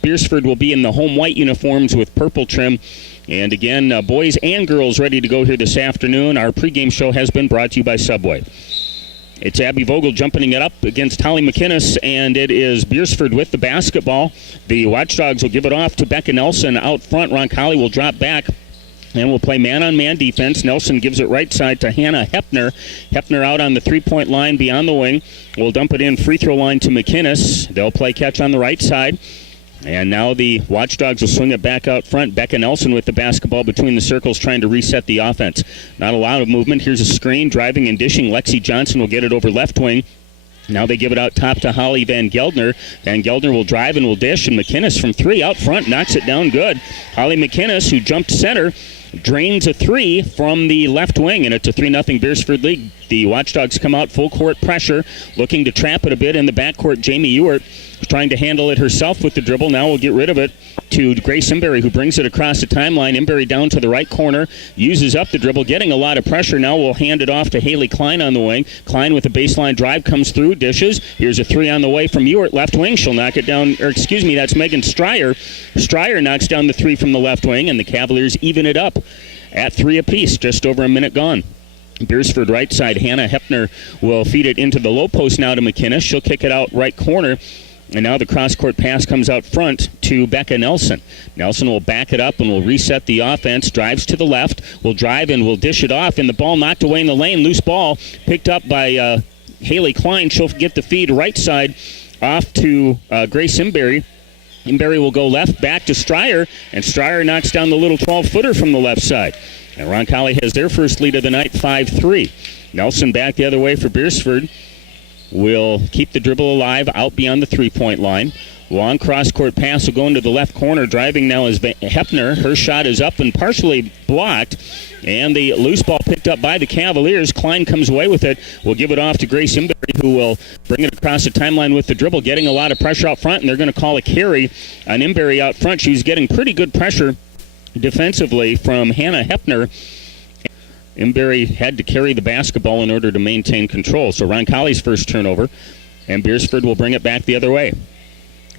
Beresford will be in the home white uniforms with purple trim. And again, boys and girls ready to go here this afternoon. Our pregame show has been brought to you by Subway. It's Abby Vogel jumping it up against Holly McInnes, and it is Beresford with the basketball. The Watchdogs will give it off to Becca Nelson out front. Roncalli will drop back and we'll play man-on-man defense. Nelson gives it right side to Hannah Hepner. Hepner out on the three-point line beyond the wing. We'll dump it in free throw line to McInnes. They'll play catch on the right side. And now the Watchdogs will swing it back out front. Becca Nelson with the basketball between the circles trying to reset the offense. Not a lot of movement. Here's a screen, driving and dishing. Lexi Johnson will get it over left wing. Now they give it out top to Holly Van Geldner. Van Geldner will drive and will dish, and McInnes from three out front knocks it down good. Holly McInnes, who jumped center, drains a three from the left wing, and it's a 3-0 Beresford lead. The Watchdogs come out full court pressure, looking to trap it a bit in the backcourt. Jamie Ewart trying to handle it herself with the dribble. Now we'll get rid of it to Grace Imberry, who brings it across the timeline. Imberry down to the right corner, uses up the dribble, getting a lot of pressure. Now we'll hand it off to Haley Klein on the wing. Klein with a baseline drive, comes through, dishes. Here's a three on the way from Ewart, left wing. She'll knock it down, or excuse me, that's Megan Stryer. Stryer knocks down the three from the left wing, and the Cavaliers even it up at three apiece, just over a minute gone. Beresford right side, Hannah Hepner will feed it into the low post now to McInnes. She'll kick it out right corner. And now the cross-court pass comes out front to Becca Nelson. Nelson will back it up and will reset the offense. Drives to the left. Will drive and will dish it off. And the ball knocked away in the lane. Loose ball picked up by Haley Klein. She'll get the feed right side off to Grace Imberry. Imberry will go left back to Stryer. And Stryer knocks down the little 12-footer from the left side. And Roncalli has their first lead of the night, 5-3. Nelson back the other way for Beresford. Will keep the dribble alive out beyond the three-point line. Long cross-court pass will go into the left corner. Driving now is Hepner. Her shot is up and partially blocked. And the loose ball picked up by the Cavaliers. Klein comes away with it. We'll give it off to Grace Imberry, who will bring it across the timeline with the dribble, getting a lot of pressure out front, and they're going to call a carry on Imberry out front. She's getting pretty good pressure defensively from Hannah Hepner. Imberry had to carry the basketball in order to maintain control. So Roncalli's first turnover, and Beresford will bring it back the other way.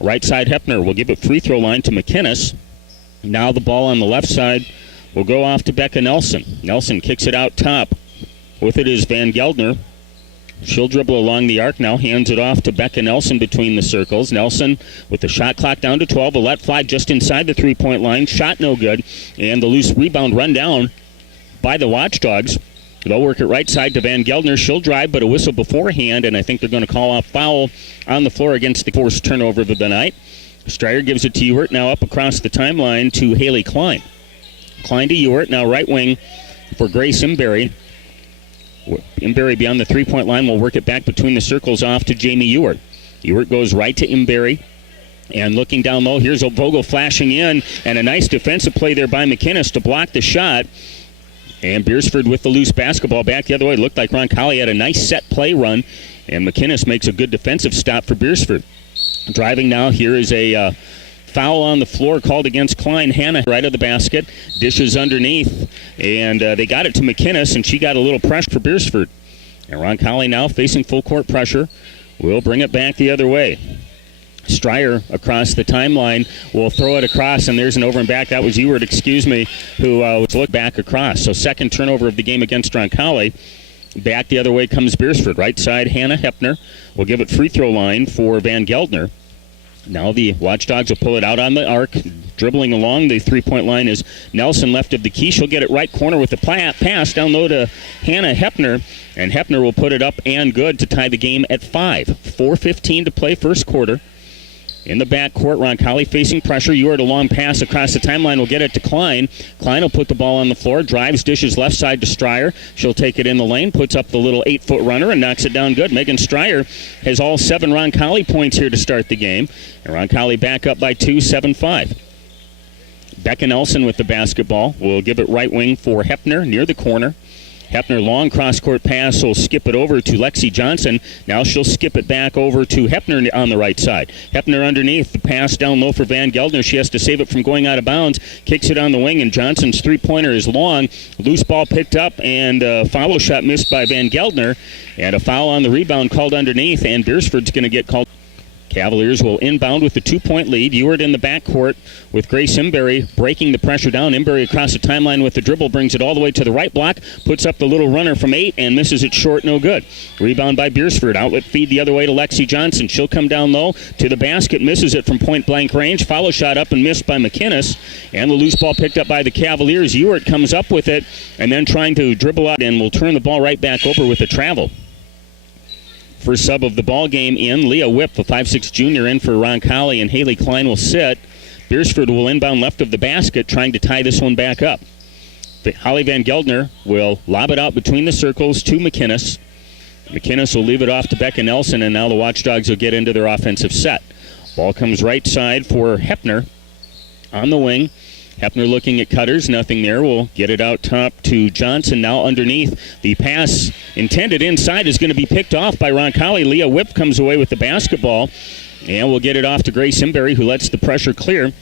Right side, Hepner will give it free throw line to McInnes. Now the ball on the left side will go off to Becca Nelson. Nelson kicks it out top. With it is Van Geldner. She'll dribble along the arc now, hands it off to Becca Nelson between the circles. Nelson with the shot clock down to 12, will let fly just inside the three-point line. Shot no good, and the loose rebound run down by the Watchdogs. They'll work it right side to Van Geldner. She'll drive, but a whistle beforehand, and I think they're going to call a foul on the floor against the first turnover of the night. Stryer gives it to Ewart, now up across the timeline to Haley Klein. Klein to Ewart, now right wing for Grace Imberry. Imberry beyond the three-point line will work it back between the circles off to Jamie Ewart. Ewart goes right to Imberry. And looking down low, here's Vogel flashing in, and a nice defensive play there by McInnes to block the shot. And Beresford with the loose basketball back the other way. It looked like Roncalli had a nice set play run, and McInnes makes a good defensive stop for Beresford. Driving now, here is a foul on the floor called against Klein. Hannah right of the basket, dishes underneath, and they got it to McInnes, and she got a little pressure for Beresford. And Roncalli now facing full court pressure. Will bring it back the other way. Stryer across the timeline will throw it across, and there's an over and back. That was Ewart, who was looked back across. So second turnover of the game against Roncalli. Back the other way comes Beresford. Right side, Hannah Hepner will give it free throw line for Van Geldner. Now the Watchdogs will pull it out on the arc. Dribbling along the three-point line is Nelson left of the key. She'll get it right corner with the pass down low to Hannah Hepner. And Hepner will put it up and good to tie the game at 5. 4:15 to play first quarter. In the backcourt, Roncalli facing pressure. Ewart a long pass across the timeline will get it to Klein. Klein will put the ball on the floor, drives, dishes left side to Stryer. She'll take it in the lane, puts up the little 8-foot runner, and knocks it down good. Megan Stryer has all 7 Roncalli points here to start the game. And Roncalli back up by 2, 7-5. Becca Nelson with the basketball will give it right wing for Hepner near the corner. Hepner, long cross-court pass, will skip it over to Lexi Johnson. Now she'll skip it back over to Hepner on the right side. Hepner underneath, the pass down low for Van Geldner. She has to save it from going out of bounds. Kicks it on the wing, and Johnson's three-pointer is long. Loose ball picked up, and a follow shot missed by Van Geldner. And a foul on the rebound called underneath, and Beresford's going to get called. Cavaliers will inbound with the 2-point lead. Ewart in the backcourt with Grace Imberry breaking the pressure down. Imberry across the timeline with the dribble, brings it all the way to the right block, puts up the little runner from 8 and misses it short, no good. Rebound by Beresford. Outlet feed the other way to Lexi Johnson. She'll come down low to the basket, misses it from point-blank range. Follow shot up and missed by McInnes. And the loose ball picked up by the Cavaliers. Ewart comes up with it and then trying to dribble out and will turn the ball right back over with a travel. First sub of the ball game in. Leah Whip, the 5'6 junior, in for Roncalli, and Haley Klein will sit. Beresford will inbound left of the basket, trying to tie this one back up. Holly Van Geldner will lob it out between the circles to McInnes. McInnes will leave it off to Becca Nelson, and now the Watchdogs will get into their offensive set. Ball comes right side for Hepner on the wing. Hepner looking at Cutters, nothing there. We'll get it out top to Johnson. Now underneath. The pass intended inside is going to be picked off by Roncalli. Leah Whip comes away with the basketball. And we'll get it off to Grace Imberry, who lets the pressure clear.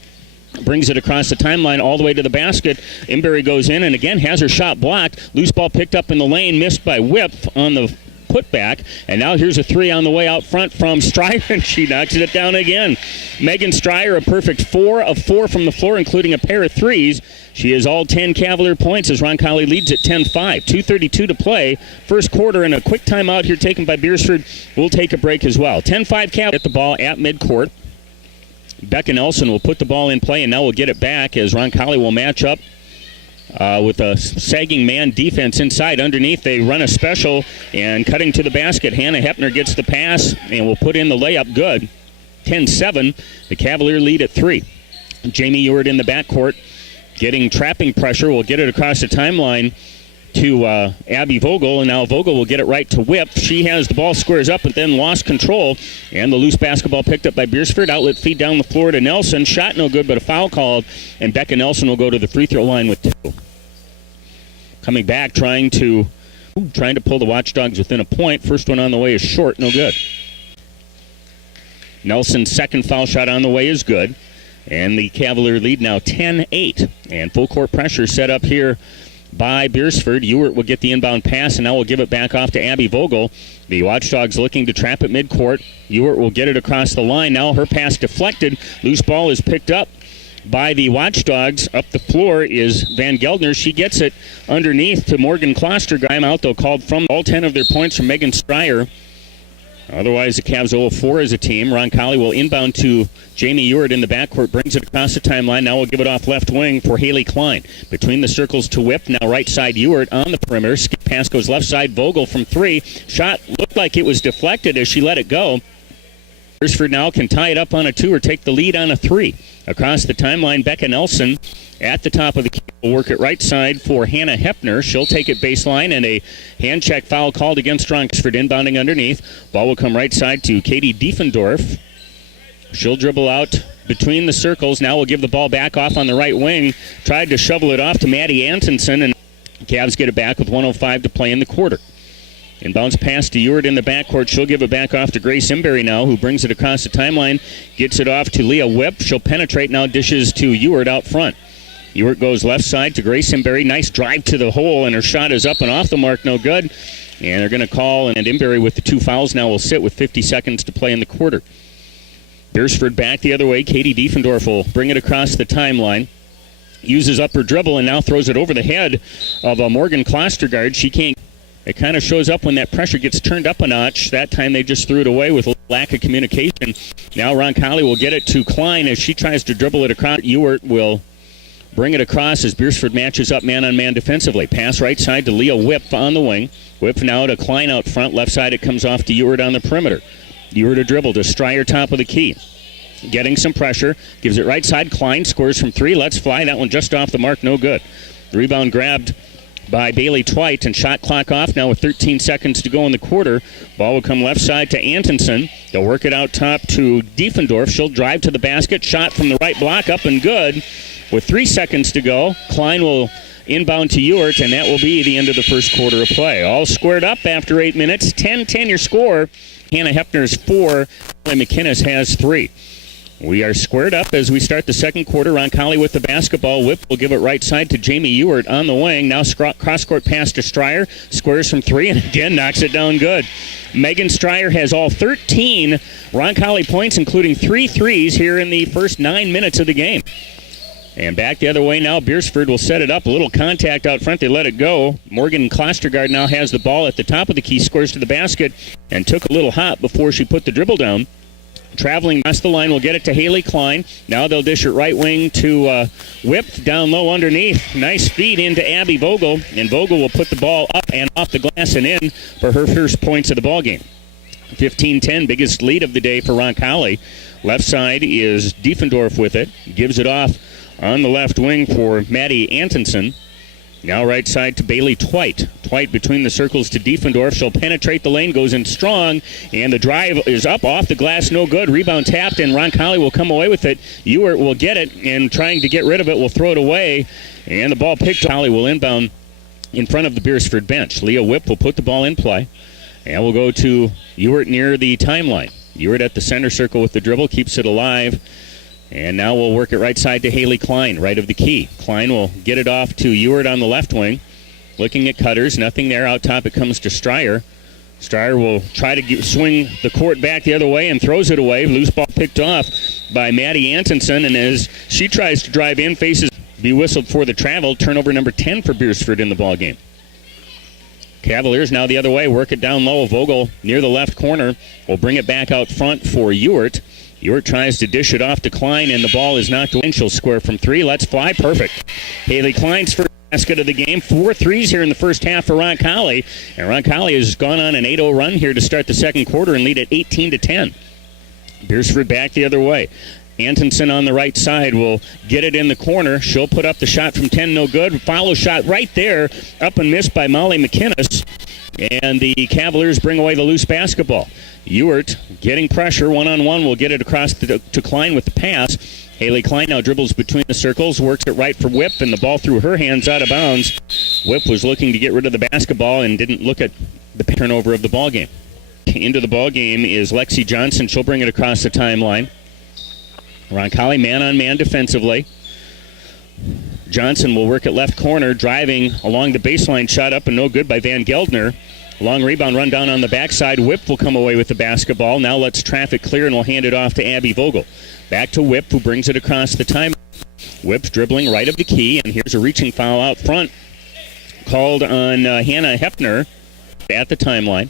Brings it across the timeline all the way to the basket. Imberry goes in and again has her shot blocked. Loose ball picked up in the lane, missed by Whip on the putback. And now here's a 3 on the way out front from Stryer, and she knocks it down again. Megan Stryer, a perfect 4 of 4 from the floor, including a pair of threes. She has all 10 Cavalier points as Roncalli leads at 10-5. 2:32 to play. First quarter, and a quick timeout here taken by Beresford. We'll take a break as well. 10-5 Cavaliers get the ball at midcourt. Becca Nelson will put the ball in play, and now we'll get it back as Roncalli will match up with a sagging man defense inside. Underneath, they run a special, and cutting to the basket, Hannah Hepner gets the pass and will put in the layup. Good. 10-7. The Cavalier lead at 3. Jamie Ewart in the backcourt getting trapping pressure. Will get it across the timeline to Abby Vogel, and now Vogel will get it right to Whip. She has the ball, squares up, but then lost control, and the loose basketball picked up by Beresford. Outlet feed down the floor to Nelson. Shot no good, but a foul called, and Becca Nelson will go to the free throw line with 2. Coming back, trying to pull the Watchdogs within a point. First one on the way is short, no good. Nelson's second foul shot on the way is good, and the Cavalier lead now 10-8, and full court pressure set up here by Beresford. Ewart will get the inbound pass, and now we'll give it back off to Abby Vogel. The Watchdogs looking to trap at midcourt. Ewart will get it across the line. Now her pass deflected. Loose ball is picked up by the Watchdogs. Up the floor is Van Geldner. She gets it underneath to Morgan Kloster. Out, though, called from all 10 of their points from Megan Stryer. Otherwise, the Cavs 0-4 as a team. Roncalli will inbound to Jamie Ewart in the backcourt, brings it across the timeline. Now we'll give it off left wing for Haley Klein. Between the circles to Whip. Now right side Ewart on the perimeter. Skip pass goes left side. Vogel from 3. Shot looked like it was deflected as she let it go. Beresford now can tie it up on a 2 or take the lead on a 3. Across the timeline, Becca Nelson at the top of the key will work it right side for Hannah Hepner. She'll take it baseline, and a hand check foul called against Roncalli. Inbounding underneath. Ball will come right side to Katie Diefendorf. She'll dribble out between the circles. Now we'll give the ball back off on the right wing. Tried to shovel it off to Maddie Antonsen, and Cavs get it back with 1:05 to play in the quarter. Inbounds pass to Ewart in the backcourt. She'll give it back off to Grace Imberry now, who brings it across the timeline. Gets it off to Leah Whip. She'll penetrate now, dishes to Ewart out front. Ewart goes left side to Grace Imberry. Nice drive to the hole, and her shot is up and off the mark, no good. And they're going to call, and Imberry with the 2 fouls now will sit with 50 seconds to play in the quarter. Beresford back the other way. Katie Diefendorf will bring it across the timeline. Uses up her dribble and now throws it over the head of a Morgan Klostergaard. She can't. It kind of shows up when that pressure gets turned up a notch. That time they just threw it away with a lack of communication. Now Roncalli will get it to Klein as she tries to dribble it across. Ewart will bring it across as Beresford matches up man-on-man defensively. Pass right side to Leah Whip on the wing. Whip now to Klein out front. Left side it comes off to Ewart on the perimeter. Ewart a dribble to Stryer top of the key. Getting some pressure. Gives it right side. Klein scores from 3. Let's fly. That one just off the mark. No good. The rebound grabbed by Bailey Twite, and shot clock off now with 13 seconds to go in the quarter. Ball will come left side to Antonsen. They'll work it out top to Diefendorf. She'll drive to the basket. Shot from the right block up and good. With 3 seconds to go, Klein will inbound to Ewart, and that will be the end of the first quarter of play. All squared up after 8 minutes. 10-10 your score. Hannah Hepner's 4. McInnes has 3. We are squared up as we start the second quarter. Roncalli with the basketball. Whip will give it right side to Jamie Ewart on the wing. Now cross-court pass to Stryer. Squares from three and again knocks it down good. Megan Stryer has all 13 Roncalli points, including 3 threes here in the first 9 minutes of the game. And back the other way now, Beresford will set it up. A little contact out front. They let it go. Morgan Klostergaard now has the ball at the top of the key, scores to the basket, and took a little hop before she put the dribble down. Traveling past the line will get it to Haley Klein. Now they'll dish it right wing to Whip down low underneath. Nice feed into Abby Vogel, and Vogel will put the ball up and off the glass and in for her first points of the ball game. 15-10, biggest lead of the day for Roncalli. Left side is Diefendorf with it. Gives it off on the left wing for Maddie Antonsen. Now right side to Bailey Twite. Twite between the circles to Diefendorf. She'll penetrate the lane, goes in strong, and the drive is up off the glass, no good. Rebound tapped, and Roncalli will come away with it. Ewart will get it, and trying to get rid of it will throw it away, and the ball picked. Roncalli will inbound in front of the Beresford bench. Leah Whip will put the ball in play, and we'll go to Ewart near the timeline. Ewart at the center circle with the dribble, keeps it alive. And now we'll work it right side to Haley Klein, right of the key. Klein will get it off to Ewart on the left wing. Looking at cutters, nothing there. Out top it comes to Stryer. Stryer will try to swing the court back the other way and throws it away. Loose ball picked off by Maddie Antonsen, and as she tries to drive in, faces be whistled for the travel. Turnover number 10 for Beresford in the ballgame. Cavaliers now the other way, work it down low. Vogel near the left corner will bring it back out front for Ewart. Ewart tries to dish it off to Klein, and the ball is knocked away. She'll square from three. Let's fly. Perfect. Haley Klein's first basket of the game. 4 threes here in the first half for Roncalli. And Roncalli has gone on an 8-0 run here to start the second quarter and lead at 18-10. Beresford back the other way. Antonsen on the right side will get it in the corner. She'll put up the shot from 10, no good. Follow shot right there, up and missed by Molly McInnes. And the Cavaliers bring away the loose basketball. Ewart getting pressure, one-on-one, will get it across to Klein with the pass. Haley Klein now dribbles between the circles, works it right for Whip, and the ball through her hands out of bounds. Whip was looking to get rid of the basketball and didn't look at the turnover of the ball game. Into the ball game is Lexi Johnson. She'll bring it across the timeline. Roncalli man-on-man defensively. Johnson will work at left corner, driving along the baseline, shot up and no good by Van Geldner. Long rebound run down on the backside. Whip will come away with the basketball. Now let's traffic clear, and we'll hand it off to Abby Vogel. Back to Whip, who brings it across the time. Whip's dribbling right of the key, and here's a reaching foul out front called on Hannah Hepner at the timeline.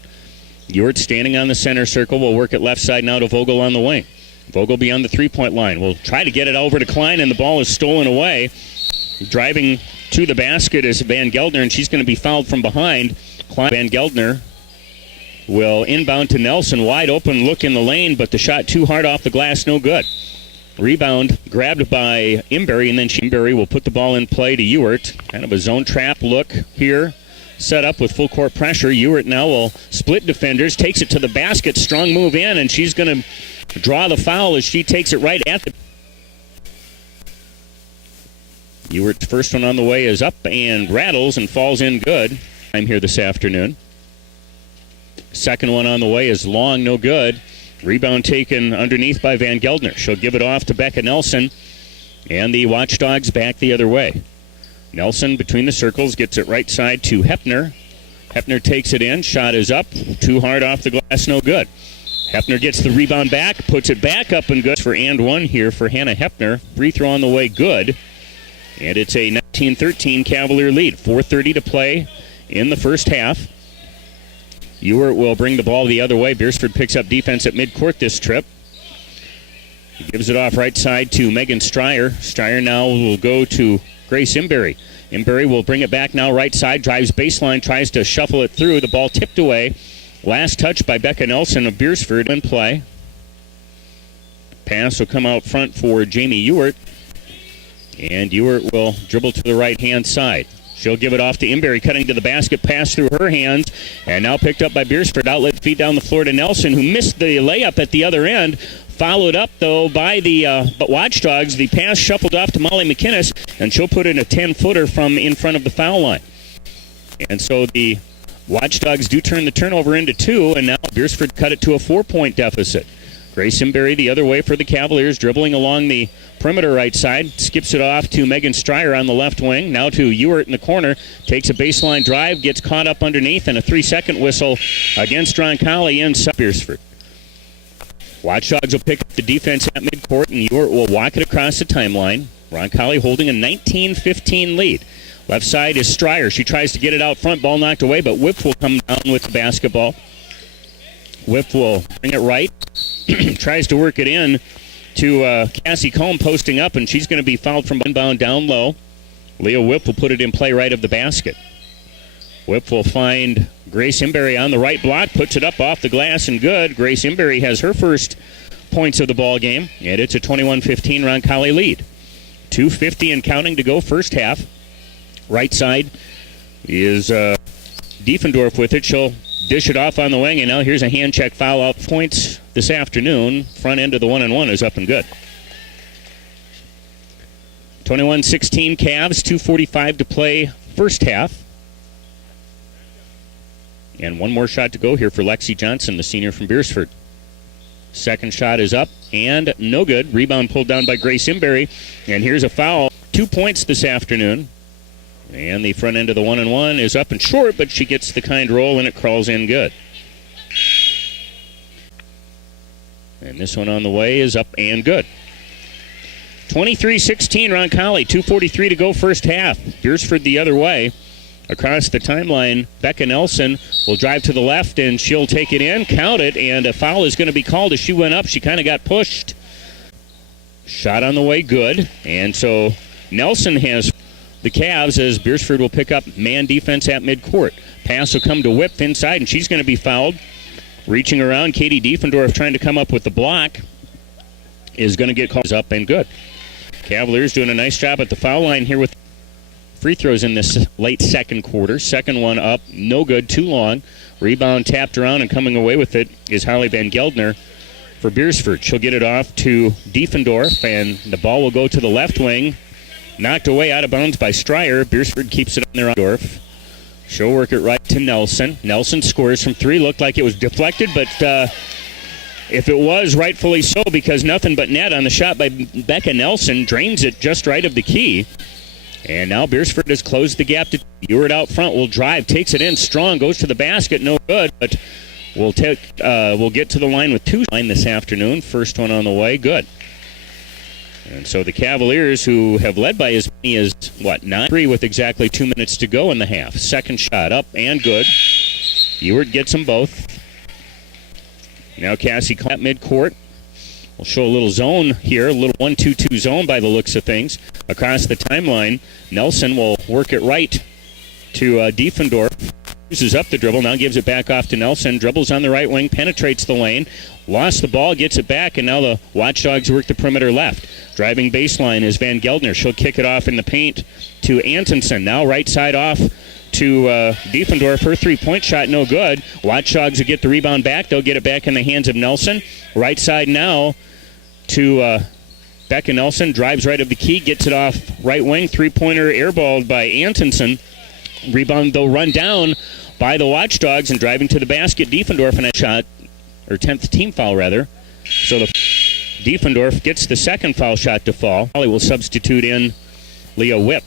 Ewart standing on the center circle. Will work it left side now to Vogel on the wing. Vogel beyond the three-point line. We'll try to get it over to Klein, and the ball is stolen away. Driving to the basket is Van Geldner, and she's going to be fouled from behind. Van Geldner will inbound to Nelson. Wide open look in the lane, but the shot too hard off the glass, no good. Rebound grabbed by Imberry, and then Imberry will put the ball in play to Ewart. Kind of a zone trap look here. Set up with full court pressure. Ewart now will split defenders, takes it to the basket. Strong move in, and she's going to draw the foul as she takes it right at the... Ewart's first one on the way is up and rattles and falls in good. I'm here this afternoon. Second one on the way is long, no good. Rebound taken underneath by Van Geldner. She'll give it off to Becca Nelson, and the Watchdogs back the other way. Nelson between the circles gets it right side to Hepner. Hepner takes it in. Shot is up. Too hard off the glass, no good. Hepner gets the rebound back, puts it back up and good for and one here for Hannah Hepner. Free throw on the way, good. And it's a 19-13 Cavalier lead. 4:30 to play in the first half. Ewart will bring the ball the other way. Beresford picks up defense at midcourt this trip. He gives it off right side to Megan Stryer. Stryer now will go to Grace Imberry. Imberry will bring it back now right side, drives baseline, tries to shuffle it through. The ball tipped away. Last touch by Becca Nelson of Beresford in play. Pass will come out front for Jamie Ewart. And Ewart will dribble to the right-hand side. She'll give it off to Imberry, cutting to the basket, pass through her hands, and now picked up by Beresford. Outlet feed down the floor to Nelson, who missed the layup at the other end. Followed up, though, by the Watchdogs. The pass shuffled off to Molly McInnes, and she'll put in a 10-footer from in front of the foul line. And so the Watchdogs do turn the turnover into two, and now Beresford cut it to a 4-point deficit. Grace Imberry the other way for the Cavaliers, dribbling along the perimeter right side. Skips it off to Megan Stryer on the left wing. Now to Ewert in the corner. Takes a baseline drive, gets caught up underneath, and a 3-second whistle against Roncalli inside Beresford. Watchdogs will pick up the defense at midcourt, and Ewert will walk it across the timeline. Roncalli holding a 19-15 lead. Left side is Stryer. She tries to get it out front. Ball knocked away, but Whip will come down with the basketball. Whip will bring it right. Tries to work it in to Cassie Combe posting up, and she's going to be fouled from inbound down low. Leah Whip will put it in play right of the basket. Whip will find Grace Imberry on the right block, puts it up off the glass and good. Grace Imberry has her first points of the ball game, and it's a 21-15 Roncalli lead. 2:50 and counting to go first half. Right side is Diefendorf with it. She'll dish it off on the wing, and now here's a hand check foul out points this afternoon. Front end of the 1-and-1 is up and good. 21-16 Cavs, 2:45 to play first half. And one more shot to go here for Lexi Johnson, the senior from Beresford. Second shot is up and no good. Rebound pulled down by Grace Imberry. And here's a foul. 2 points this afternoon. And the front end of the 1-and-1 is up and short, but she gets the kind roll and it crawls in good. And this one on the way is up and good. 23-16 Roncalli, 2:43 to go first half. Beresford the other way. Across the timeline, Becca Nelson will drive to the left, and she'll take it in, count it, and a foul is going to be called as she went up. She kind of got pushed. Shot on the way, good. And so Nelson has the Cavs as Beresford will pick up man defense at midcourt. Pass will come to Whip inside, and she's going to be fouled. Reaching around, Katie Diefendorf trying to come up with the block is going to get called up and good. Cavaliers doing a nice job at the foul line here with free throws in this late second quarter. Second one up, no good, too long. Rebound tapped around, and coming away with it is Holly Van Geldner for Beresford. She'll get it off to Diefendorf, and the ball will go to the left wing. Knocked away out of bounds by Stryer. Beresford keeps it on there on Dorf. She'll work it right to Nelson. Nelson scores from three. Looked like it was deflected, but if it was, rightfully so, because nothing but net on the shot by Becca Nelson. Drains it just right of the key. And now Beresford has closed the gap to Ewert out front. Will drive, takes it in strong, goes to the basket, no good. But we'll get to the line with two this afternoon. First one on the way, good. And so the Cavaliers, who have led by as many as 9-3 with exactly 2 minutes to go in the half. Second shot up and good. Ewert gets them both. Now Cassie at midcourt. We'll show a little zone here, a little 1-2-2 zone by the looks of things. Across the timeline, Nelson will work it right to Diefendorf. Uses up the dribble, now gives it back off to Nelson. Dribbles on the right wing, penetrates the lane. Lost the ball, gets it back, and now the Watchdogs work the perimeter left. Driving baseline is Van Geldner. She'll kick it off in the paint to Antonsen. Now right side off to Diefendorf. Her three-point shot, no good. Watchdogs will get the rebound back. They'll get it back in the hands of Nelson. Right side now to Becca Nelson. Drives right of the key, gets it off right wing. Three-pointer airballed by Antonsen. Rebound, though, run down by the Watchdogs, and driving to the basket, Diefendorf in a shot, or 10th team foul, rather. So the Diefendorf gets the second foul shot to fall. Holly will substitute in Leah Whip.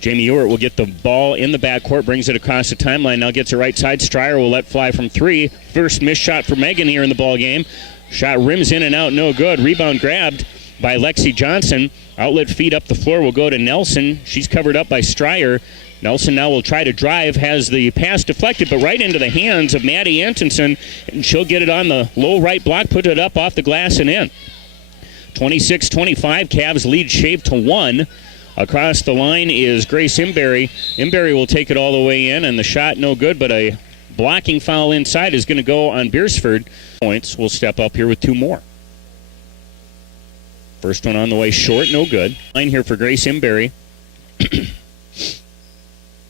Jamie Ewert will get the ball in the backcourt, brings it across the timeline, now gets it right side. Stryer will let fly from three. First missed shot for Megan here in the ball game. Shot rims in and out, no good. Rebound grabbed by Lexi Johnson. Outlet feed up the floor will go to Nelson. She's covered up by Stryer. Nelson now will try to drive, has the pass deflected, but right into the hands of Maddie Antonsen, and she'll get it on the low right block, put it up off the glass and in. 26-25, Cavs lead shaved to 1. Across the line is Grace Imberry. Imberry will take it all the way in, and the shot no good, but a blocking foul inside is going to go on Beresford. Points will step up here with two more. First one on the way short, no good. Line here for Grace Imberry.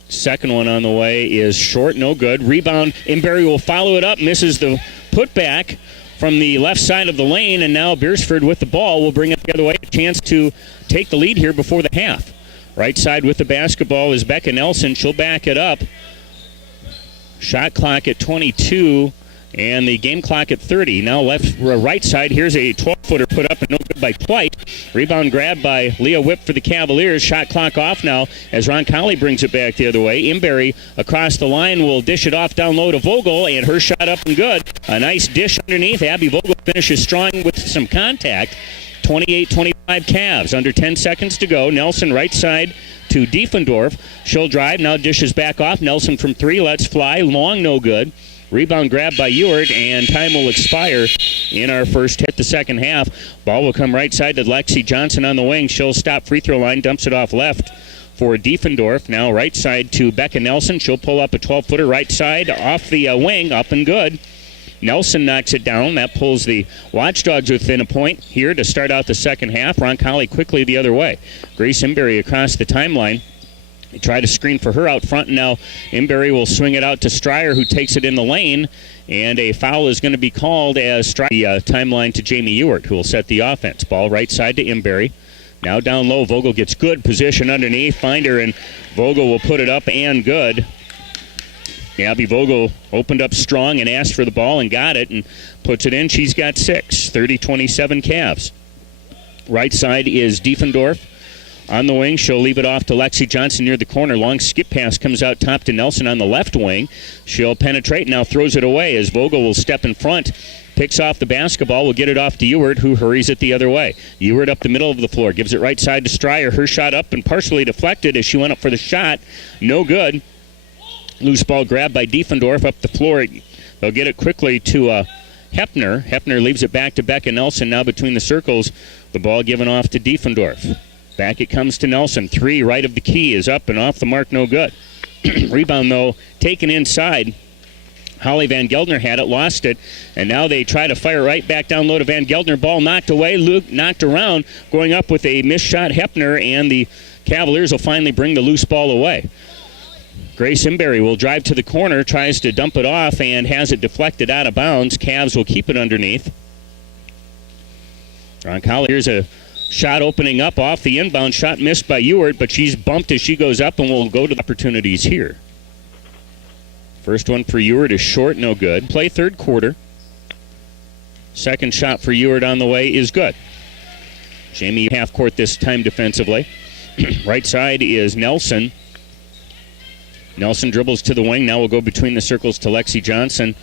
Second one on the way is short, no good. Rebound, Imberry will follow it up, misses the putback from the left side of the lane, and now Beresford with the ball will bring it the other way. A chance to take the lead here before the half. Right side with the basketball is Becca Nelson. She'll back it up. Shot clock at 22. And the game clock at 30. Now right side. Here's a 12-footer put up and no good by White. Rebound grab by Leah Whip for the Cavaliers. Shot clock off now as Roncalli brings it back the other way. Imberry across the line will dish it off down low to Vogel, and her shot up and good. A nice dish underneath. Abby Vogel finishes strong with some contact. 28-25 Cavs. Under 10 seconds to go. Nelson right side to Diefendorf. She'll drive. Now dishes back off. Nelson from three. Lets fly. Long no good. Rebound grab by Ewart, and time will expire in our first hit the second half. Ball will come right side to Lexi Johnson on the wing. She'll stop free throw line, dumps it off left for Diefendorf. Now right side to Becca Nelson. She'll pull up a 12-footer right side off the wing, up and good. Nelson knocks it down. That pulls the Watchdogs within a point here to start out the second half. Roncalli quickly the other way. Grace Imberry across the timeline. They try to screen for her out front, and now Imberry will swing it out to Stryer, who takes it in the lane, and a foul is going to be called as Stryer timeline to Jamie Ewart, who will set the offense. Ball right side to Imberry. Now down low, Vogel gets good position underneath. Find her, and Vogel will put it up and good. Abby Vogel opened up strong and asked for the ball and got it and puts it in. She's got 6, 30-27 Cavs. Right side is Diefendorf. On the wing, she'll leave it off to Lexi Johnson near the corner. Long skip pass comes out top to Nelson on the left wing. She'll penetrate, now throws it away as Vogel will step in front. Picks off the basketball, will get it off to Ewart, who hurries it the other way. Ewart up the middle of the floor, gives it right side to Stryer. Her shot up and partially deflected as she went up for the shot. No good. Loose ball grabbed by Diefendorf up the floor. They'll get it quickly to Hepner. Hepner leaves it back to Becca Nelson. Now between the circles, the ball given off to Diefendorf. Back it comes to Nelson. 3 right of the key is up and off the mark, no good. Rebound, though, taken inside. Holly Van Geldner had it, lost it, and now they try to fire right back down low to Van Geldner. Ball knocked away, Luke knocked around, going up with a missed shot. Hepner, and the Cavaliers will finally bring the loose ball away. Grace Imberry will drive to the corner, tries to dump it off, and has it deflected out of bounds. Cavs will keep it underneath. Roncalli, here's a shot opening up off the inbound. Shot missed by Ewart, but she's bumped as she goes up, and will go to the opportunities here. First one for Ewart is short, no good. Play third quarter. Second shot for Ewart on the way is good. Jamie half court this time defensively. Right side is Nelson. Nelson dribbles to the wing. Now we'll go between the circles to Lexi Johnson.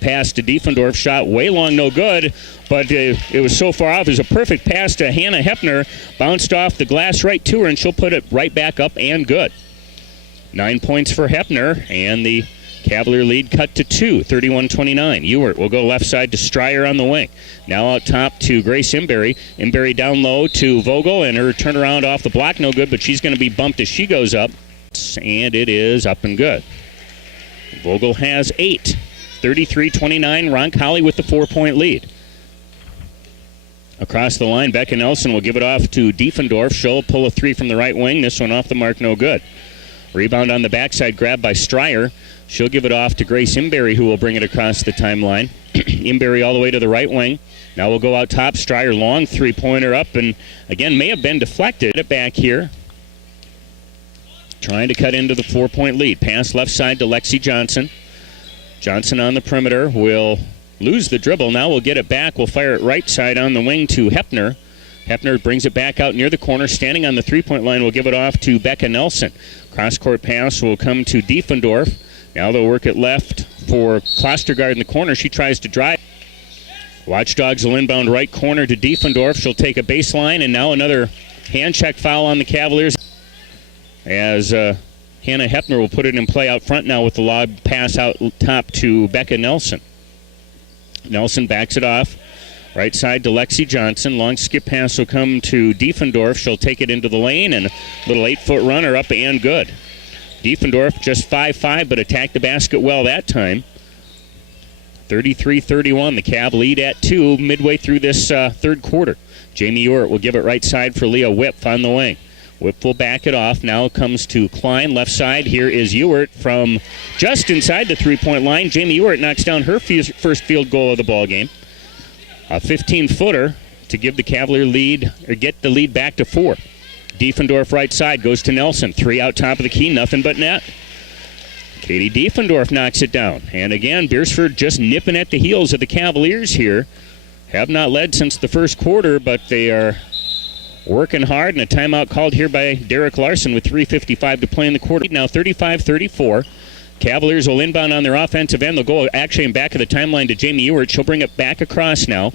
Pass to Diefendorf. Shot way long, no good. But it was so far off. It was a perfect pass to Hannah Hepner. Bounced off the glass right to her, and she'll put it right back up and good. 9 points for Hepner, and the Cavalier lead cut to 2, 31-29. Ewart will go left side to Stryer on the wing. Now out top to Grace Imberry. Imberry down low to Vogel, and her turnaround off the block, no good, but she's going to be bumped as she goes up. And it is up and good. Vogel has 8. 33-29, Roncalli with the 4-point lead. Across the line, Becca Nelson will give it off to Diefendorf. She'll pull a 3 from the right wing. This one off the mark, no good. Rebound on the backside, grabbed by Stryer. She'll give it off to Grace Imberry, who will bring it across the timeline. Imberry all the way to the right wing. Now we'll go out top. Stryer long three-pointer up, and again may have been deflected. It back here. Trying to cut into the 4-point lead. Pass left side to Lexi Johnson. Johnson on the perimeter will lose the dribble. Now we'll get it back. We'll fire it right side on the wing to Hepner. Hepner brings it back out near the corner. Standing on the three-point line, we'll give it off to Becca Nelson. Cross-court pass will come to Diefendorf. Now they'll work it left for Klostergaard in the corner. She tries to drive. Watchdogs will inbound right corner to Diefendorf. She'll take a baseline, and now another hand check foul on the Cavaliers. As Hannah Hepner will put it in play out front now with the lob pass out top to Becca Nelson. Nelson backs it off. Right side to Lexi Johnson. Long skip pass will come to Diefendorf. She'll take it into the lane, and a little 8-foot runner up and good. Diefendorf just 5'5", but attacked the basket well that time. 33-31. The Cav lead at 2 midway through this third quarter. Jamie Ewart will give it right side for Leah Whip on the wing. Whip will back it off. Now it comes to Klein, left side. Here is Ewart from just inside the three-point line. Jamie Ewart knocks down her first field goal of the ball game. A 15-footer to give the Cavalier lead, or get the lead back to 4. Diefendorf right side goes to Nelson. 3 out top of the key, nothing but net. Katie Diefendorf knocks it down. And again, Beresford just nipping at the heels of the Cavaliers here. Have not led since the first quarter, but they are working hard. And a timeout called here by Derek Larson with 3:55 to play in the quarter. Now 35-34. Cavaliers will inbound on their offensive end. They'll go actually in back of the timeline to Jamie Ewert. She'll bring it back across now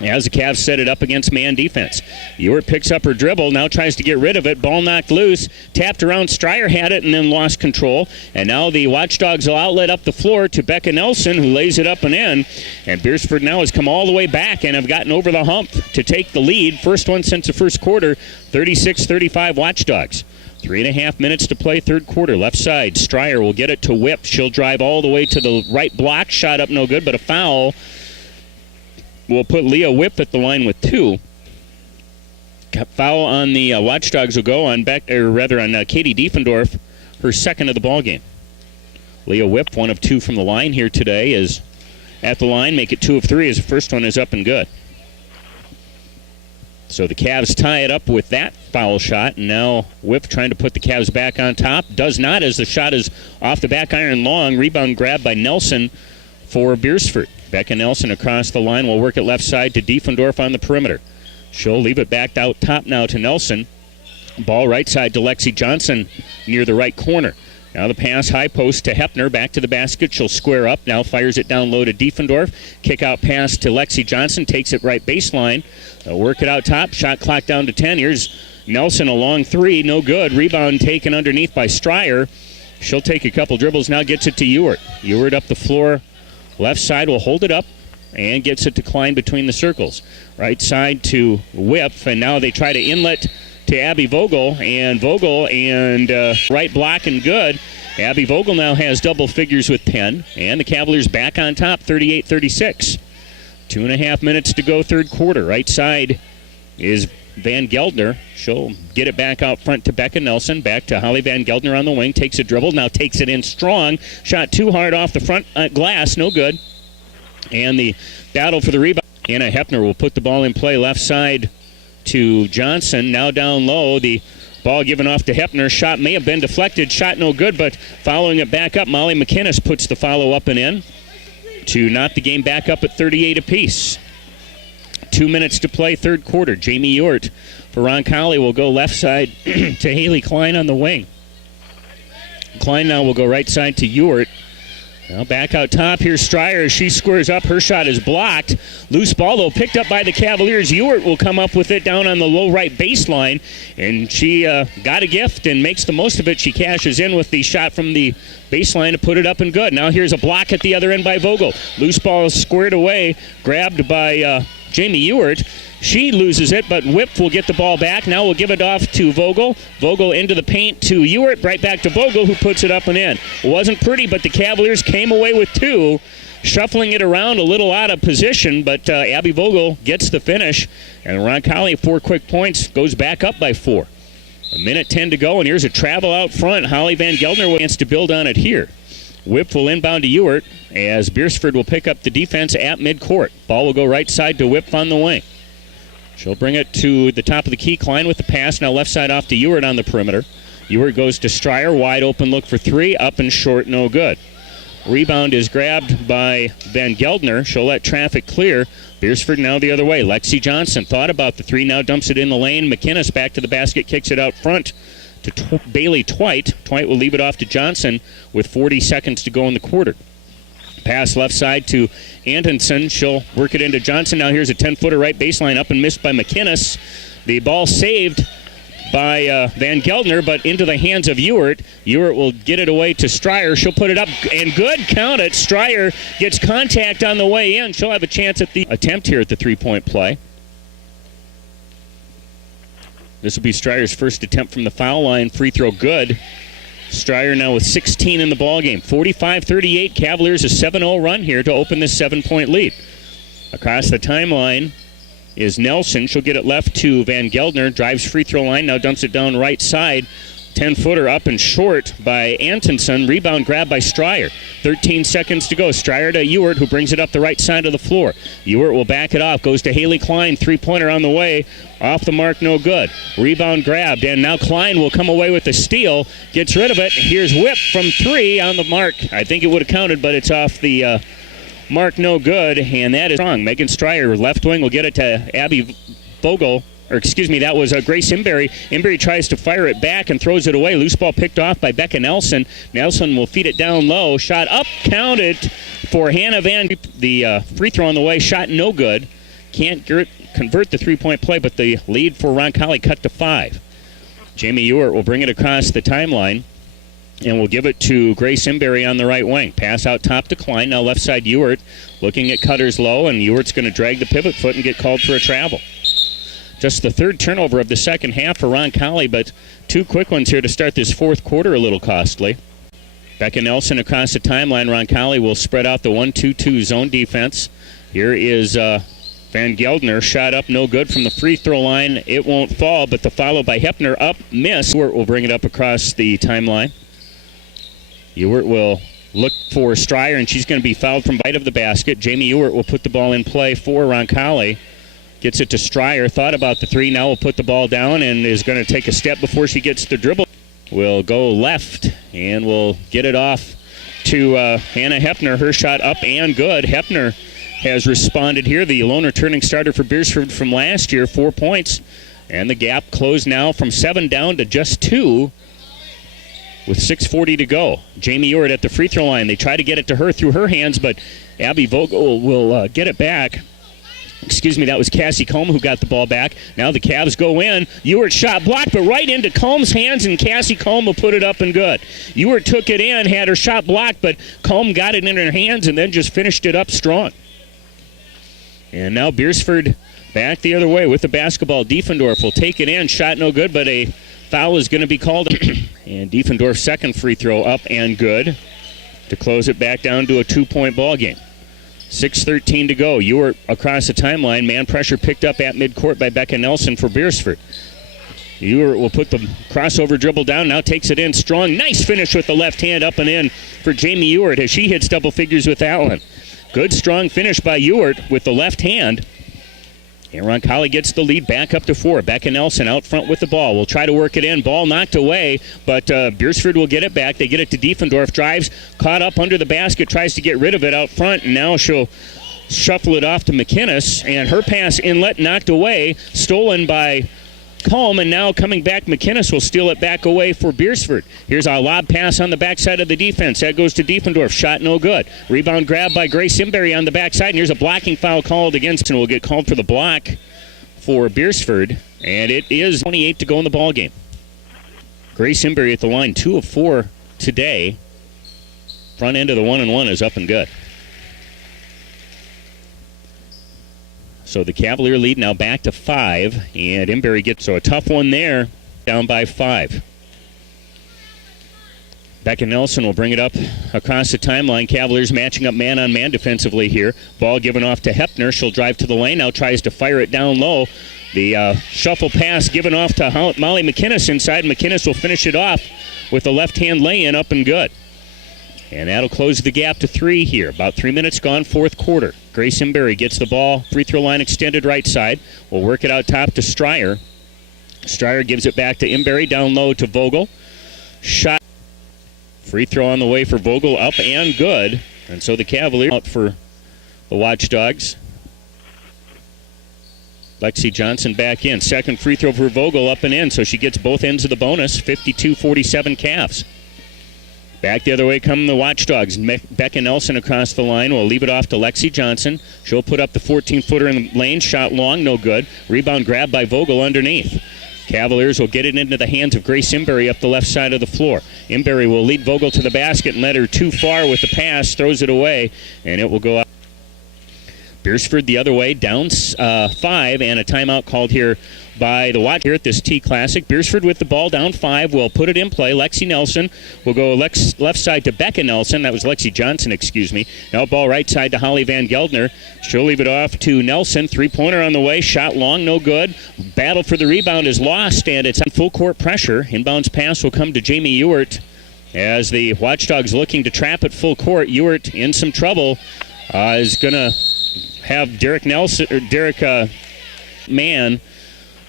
as the Cavs set it up against man defense. Ewert picks up her dribble, now tries to get rid of it. Ball knocked loose, tapped around. Stryer had it and then lost control. And now the Watchdogs will outlet up the floor to Becca Nelson, who lays it up and in. And Beresford now has come all the way back and have gotten over the hump to take the lead. First one since the first quarter, 36-35 Watchdogs. 3.5 minutes to play, third quarter. Left side, Stryer will get it to Whip. She'll drive all the way to the right block. Shot up no good, but a foul. We'll put Leah Whip at the line with 2. Foul on the Watchdogs will go on Katie Diefendorf, her second of the ball game. Leah Whip, 1 of 2 from the line here today, is at the line. Make it 2 of 3 as the first one is up and good. So the Cavs tie it up with that foul shot, and now Whip trying to put the Cavs back on top. Does not, as the shot is off the back iron long. Rebound grab by Nelson for Beresford. Becca Nelson across the line will work it left side to Diefendorf on the perimeter. She'll leave it back out top now to Nelson. Ball right side to Lexi Johnson near the right corner. Now the pass high post to Hepner, back to the basket. She'll square up, now fires it down low to Diefendorf. Kick out pass to Lexi Johnson, takes it right baseline. They'll work it out top, shot clock down to 10. Here's Nelson, a long 3, no good. Rebound taken underneath by Stryer. She'll take a couple dribbles, now gets it to Ewert. Ewert up the floor. Left side will hold it up and gets it to Klein between the circles. Right side to Whip, and now they try to inlet to Abby Vogel, and right block and good. Abby Vogel now has double figures with 10, and the Cavaliers back on top, 38-36. 2.5 minutes to go, third quarter. Right side is Van Geldner. She'll get it back out front to Becca Nelson. Back to Holly Van Geldner on the wing. Takes a dribble. Now takes it in strong. Shot too hard off the front glass. No good. And the battle for the rebound. Anna Hepner will put the ball in play left side to Johnson. Now down low. The ball given off to Hepner. Shot may have been deflected. Shot no good, but following it back up, Molly McInnes puts the follow up and in to knock the game back up at 38 apiece. 2 minutes to play, third quarter. Jamie Ewert for Roncalli will go left side to Haley Klein on the wing. Klein now will go right side to Ewert. Now back out top, here's Stryer. She squares up. Her shot is blocked. Loose ball, though, picked up by the Cavaliers. Ewert will come up with it down on the low right baseline. And she got a gift and makes the most of it. She cashes in with the shot from the baseline to put it up and good. Now here's a block at the other end by Vogel. Loose ball is squared away, grabbed by Jamie Ewert. She loses it, but Whip will get the ball back. Now we'll give it off to Vogel. Vogel into the paint to Ewert. Right back to Vogel, who puts it up and in. It wasn't pretty, but the Cavaliers came away with 2. Shuffling it around a little out of position, but Abby Vogel gets the finish. And Roncalli, 4 quick points, goes back up by 4. 1:10 to go, and here's a travel out front. Holly Van Geldner wants to build on it here. Whip will inbound to Ewert as Beresford will pick up the defense at midcourt. Ball will go right side to Whip on the wing. She'll bring it to the top of the key. Klein with the pass. Now left side off to Ewert on the perimeter. Ewert goes to Stryer. Wide open look for 3. Up and short. No good. Rebound is grabbed by Van Geldner. She'll let traffic clear. Beresford now the other way. Lexi Johnson thought about the 3. Now dumps it in the lane. McInnes back to the basket. Kicks it out front to Bailey Twite. Twite will leave it off to Johnson with 40 seconds to go in the quarter. Pass left side to Antonsen. She'll work it into Johnson. Now here's a 10-footer right baseline, up and missed by McInnes. The ball saved by Van Geldner, but into the hands of Ewert. Ewert will get it away to Stryer. She'll put it up, and good. Count it. Stryer gets contact on the way in. She'll have a chance at the attempt here at the three-point play. This will be Stryer's first attempt from the foul line. Free throw good. Stryer now with 16 in the ballgame. 45-38. Cavaliers a 7-0 run here to open this 7-point lead. Across the timeline is Nelson. She'll get it left to Van Geldner. Drives free throw line. Now dumps it down right side 10-footer up and short by Antonson. Rebound grab by Stryer. 13 seconds to go. Stryer to Ewart, who brings it up the right side of the floor. Ewart will back it off. Goes to Haley Klein. Three-pointer on the way. Off the mark, no good. Rebound grabbed, and now Klein will come away with the steal. Gets rid of it. Here's Whip from 3 on the mark. I think it would have counted, but it's off the mark, no good, and that is strong. Megan Stryer, left wing, will get it to Abby Vogel. That was Grace Imberry. Imberry tries to fire it back and throws it away. Loose ball picked off by Becca Nelson. Nelson will feed it down low. Shot up, counted for Hannah Van. The free throw on the way, shot no good. Can't convert the three-point play, but the lead for Roncalli cut to 5. Jamie Ewart will bring it across the timeline, and we'll give it to Grace Imberry on the right wing. Pass out top to Klein. Now left side Ewart looking at Cutter's low, and Ewart's going to drag the pivot foot and get called for a travel. Just the third turnover of the second half for Roncalli, but 2 quick ones here to start this fourth quarter, a little costly. Becca Nelson across the timeline. Roncalli will spread out the 1-2-2 zone defense. Here is Van Geldner. Shot up, no good from the free throw line. It won't fall, but the follow by Hepner up, miss. Ewart will bring it up across the timeline. Ewart will look for Stryer, and she's going to be fouled from bite of the basket. Jamie Ewart will put the ball in play for Roncalli. Gets it to Stryer. Thought about the 3. Now will put the ball down and is going to take a step before she gets the dribble. Will go left and will get it off to Hannah Hepner. Her shot up and good. Hepner has responded here. The lone returning starter for Beresford from last year. 4 points. And the gap closed now from 7 down to just 2 with 6:40 to go. Jamie Ewart at the free throw line. They try to get it to her through her hands, but Abby Vogel will get it back. That was Cassie Combe who got the ball back. Now the Cavs go in. Ewart shot blocked, but right into Combs' hands, and Cassie Combe will put it up and good. Ewart took it in, had her shot blocked, but Combe got it in her hands and then just finished it up strong. And now Beresford back the other way with the basketball. Diefendorf will take it in. Shot no good, but a foul is going to be called. And Diefendorf's second free throw up and good to close it back down to a 2-point ball game. 6:13 to go. Ewart across the timeline. Man pressure picked up at midcourt by Becca Nelson for Beresford. Ewart will put the crossover dribble down. Now takes it in strong. Nice finish with the left hand up and in for Jamie Ewart as she hits double figures with that one. Good strong finish by Ewart with the left hand. And Roncalli gets the lead back up to 4. Becca Nelson out front with the ball. Will try to work it in. Ball knocked away, but Beresford will get it back. They get it to Diefendorf. Drives, caught up under the basket, tries to get rid of it out front, and now she'll shuffle it off to McInnes. And her pass inlet knocked away, stolen by Combe, and now coming back, McInnes will steal it back away for Beresford. Here's a lob pass on the backside of the defense. That goes to Diefendorf. Shot no good. Rebound grab by Grace Imberry on the backside, and here's a blocking foul called against, and will get called for the block for Beresford, and it is 28 to go in the ball game. Grace Imberry at the line, 2 of 4 today. Front end of the 1-and-1 is up and good. So the Cavalier lead now back to 5, and Imberry gets so a tough one there, down by 5. Becca Nelson will bring it up across the timeline. Cavaliers matching up man-on-man defensively here. Ball given off to Hepner. She'll drive to the lane. Now tries to fire it down low. The shuffle pass given off to Molly McInnes inside. McInnes will finish it off with a left-hand lay-in up and good. And that'll close the gap to 3 here. About 3 minutes gone, fourth quarter. Grace Imberry gets the ball. Free throw line extended right side. We'll work it out top to Stryer. Stryer gives it back to Imberry. Down low to Vogel. Shot. Free throw on the way for Vogel. Up and good. And so the Cavaliers out for the Watchdogs. Lexi Johnson back in. Second free throw for Vogel up and in. So she gets both ends of the bonus. 52-47 Cavs. Back the other way come the Watchdogs. Becca Nelson across the line. We'll leave it off to Lexi Johnson. She'll put up the 14-footer in the lane. Shot long, no good. Rebound grab by Vogel underneath. Cavaliers will get it into the hands of Grace Imberry up the left side of the floor. Imberry will lead Vogel to the basket and let her too far with the pass. Throws it away, and it will go out. Beresford the other way, down 5, and a timeout called here by the watch here at this T-Classic. Beresford with the ball, down 5, will put it in play. Lexi Nelson will go left side to Becca Nelson. That was Lexi Johnson, excuse me. Now ball right side to Holly Van Geldner. She'll leave it off to Nelson. Three-pointer on the way, shot long, no good. Battle for the rebound is lost, and it's on full court pressure. Inbounds pass will come to Jamie Ewart as the Watchdogs looking to trap at full court. Ewart in some trouble, is going to have Derek Mann.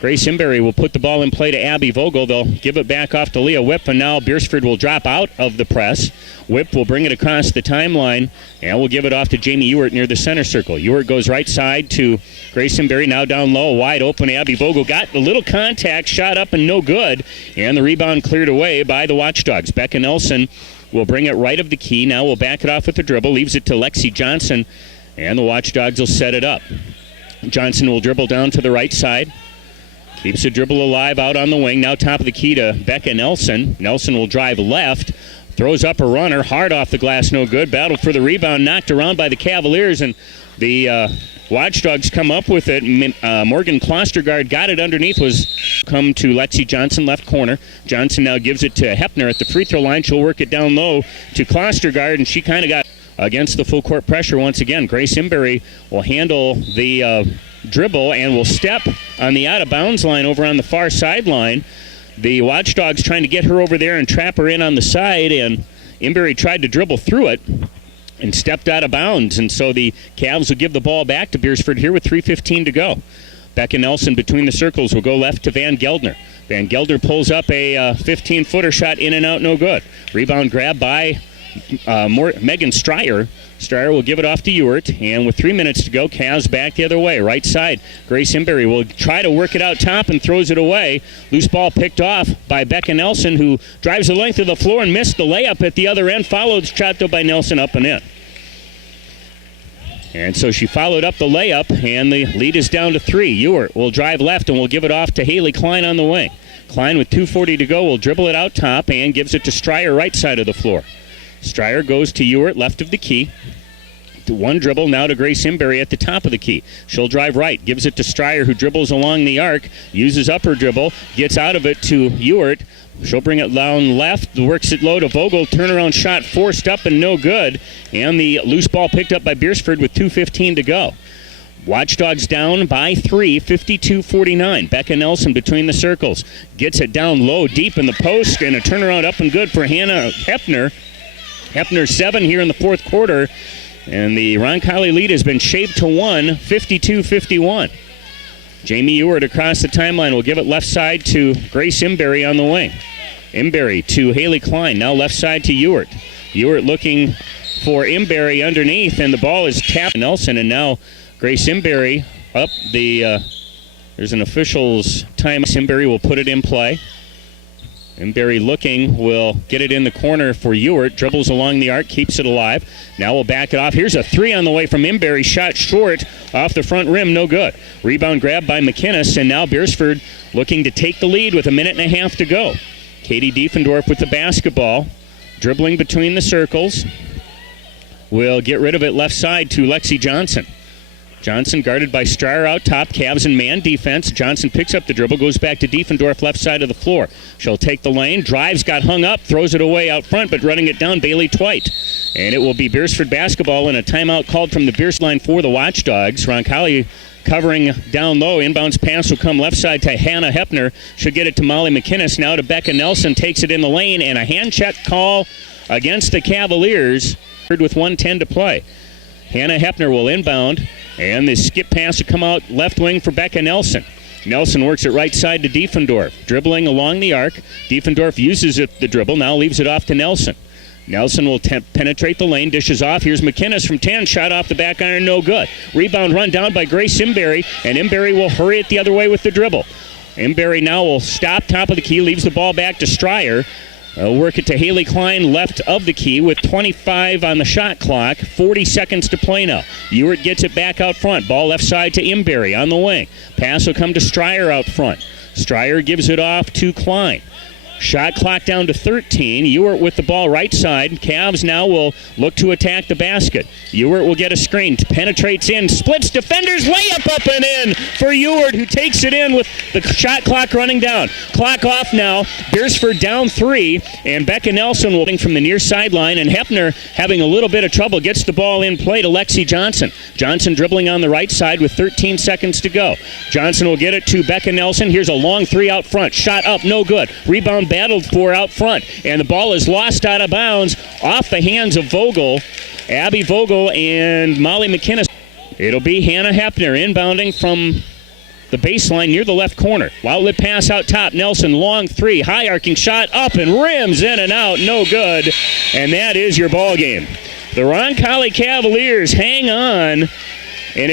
Grace Imberry will put the ball in play to Abby Vogel. They'll give it back off to Leah Whip, and now Beresford will drop out of the press. Whip will bring it across the timeline, and we'll give it off to Jamie Ewart near the center circle. Ewart goes right side to Grace Imberry, now down low, wide open. Abby Vogel got a little contact, shot up and no good, and the rebound cleared away by the Watchdogs. Becca Nelson will bring it right of the key. Now we'll back it off with the dribble, leaves it to Lexi Johnson, and the Watchdogs will set it up. Johnson will dribble down to the right side. Keeps the dribble alive out on the wing. Now top of the key to Becca Nelson. Nelson will drive left. Throws up a runner. Hard off the glass, no good. Battle for the rebound. Knocked around by the Cavaliers. And the Watchdogs come up with it. Morgan Klostergaard got it underneath. Was come to Lexi Johnson, left corner. Johnson now gives it to Hepner at the free throw line. She'll work it down low to Klostergaard. And she kind of got against the full court pressure once again. Grace Imberry will handle the dribble and will step on the out-of-bounds line over on the far sideline. The Watchdogs trying to get her over there and trap her in on the side, and Imberry tried to dribble through it and stepped out of bounds. And so the Cavs will give the ball back to Beresford here with 3:15 to go. Becca Nelson between the circles will go left to Van Geldner. Van Geldner pulls up a 15-footer shot in and out, no good. Rebound grab by Megan Stryer. Stryer will give it off to Ewart, and with 3 minutes to go, Cavs back the other way, right side. Grace Imberry will try to work it out top and throws it away. Loose ball picked off by Becca Nelson, who drives the length of the floor and missed the layup at the other end. Followed shot though by Nelson up and in. And so she followed up the layup, and the lead is down to 3. Ewart will drive left and will give it off to Haley Klein on the wing. Klein with 2:40 to go will dribble it out top and gives it to Stryer right side of the floor. Stryer goes to Ewart, left of the key. One dribble now to Grace Imberry at the top of the key. She'll drive right, gives it to Stryer, who dribbles along the arc, uses up her dribble, gets out of it to Ewart. She'll bring it down left, works it low to Vogel. Turnaround shot forced up and no good. And the loose ball picked up by Beresford with 2:15 to go. Watchdogs down by 3, 52-49. Becca Nelson between the circles. Gets it down low, deep in the post, and a turnaround up and good for Hannah Hepner. Hepner 7 here in the fourth quarter, and the Roncalli lead has been shaved to 1, 52-51. Jamie Ewart across the timeline will give it left side to Grace Imberry on the wing. Imberry to Haley Klein, now left side to Ewart. Ewart looking for Imberry underneath, and the ball is tapped to Nelson, and now Grace Imberry up the, there's an official's time. Imberry will put it in play. Imberry looking, will get it in the corner for Ewart, dribbles along the arc, keeps it alive. Now we'll back it off. Here's a 3 on the way from Imberry, shot short off the front rim, no good. Rebound grab by McInnes, and now Beresford looking to take the lead with 1.5 minutes to go. Katie Diefendorf with the basketball, dribbling between the circles. Will get rid of it left side to Lexi Johnson. Johnson guarded by Stryer out top. Cavs in man defense. Johnson picks up the dribble, goes back to Diefendorf left side of the floor. She'll take the lane, drives, got hung up, throws it away out front, but running it down, Bailey Twite. And it will be Beresford basketball and a timeout called from the Beresford line for the Watchdogs. Roncalli covering down low. Inbounds pass will come left side to Hannah Hepner. She'll get it to Molly McInnes. Now to Becca Nelson, takes it in the lane, and a hand check call against the Cavaliers with 1:10 to play. Hannah Hepner will inbound, and the skip pass will come out left wing for Becca Nelson. Nelson works it right side to Diefendorf, dribbling along the arc. Diefendorf uses the dribble, now leaves it off to Nelson. Nelson will penetrate the lane, dishes off. Here's McInnes from 10, shot off the back iron, no good. Rebound run down by Grace Imberry, and Imberry will hurry it the other way with the dribble. Imberry now will stop top of the key, leaves the ball back to Stryer. Work it to Haley Klein left of the key with 25 on the shot clock. 40 seconds to play now. Ewart gets it back out front. Ball left side to Imberry on the wing. Pass will come to Stryer out front. Stryer gives it off to Klein. Shot clock down to 13. Ewart with the ball right side. Cavs now will look to attack the basket. Ewart will get a screen. Penetrates in. Splits defenders. Layup up and in for Ewart, who takes it in with the shot clock running down. Clock off now. Beresford down 3. And Becca Nelson will from the near sideline. And Hepner having a little bit of trouble. Gets the ball in play to Lexi Johnson. Johnson dribbling on the right side with 13 seconds to go. Johnson will get it to Becca Nelson. Here's a long 3 out front. Shot up. No good. Rebound battled for out front, and the ball is lost out of bounds off the hands of Vogel, Abby Vogel, and Molly McKinnis. It'll be Hannah Hepner inbounding from the baseline near the left corner. Outlet pass out top. Nelson, long 3, high arcing shot up and rims in and out, no good, and that is your ball game. The Roncalli Cavaliers hang on and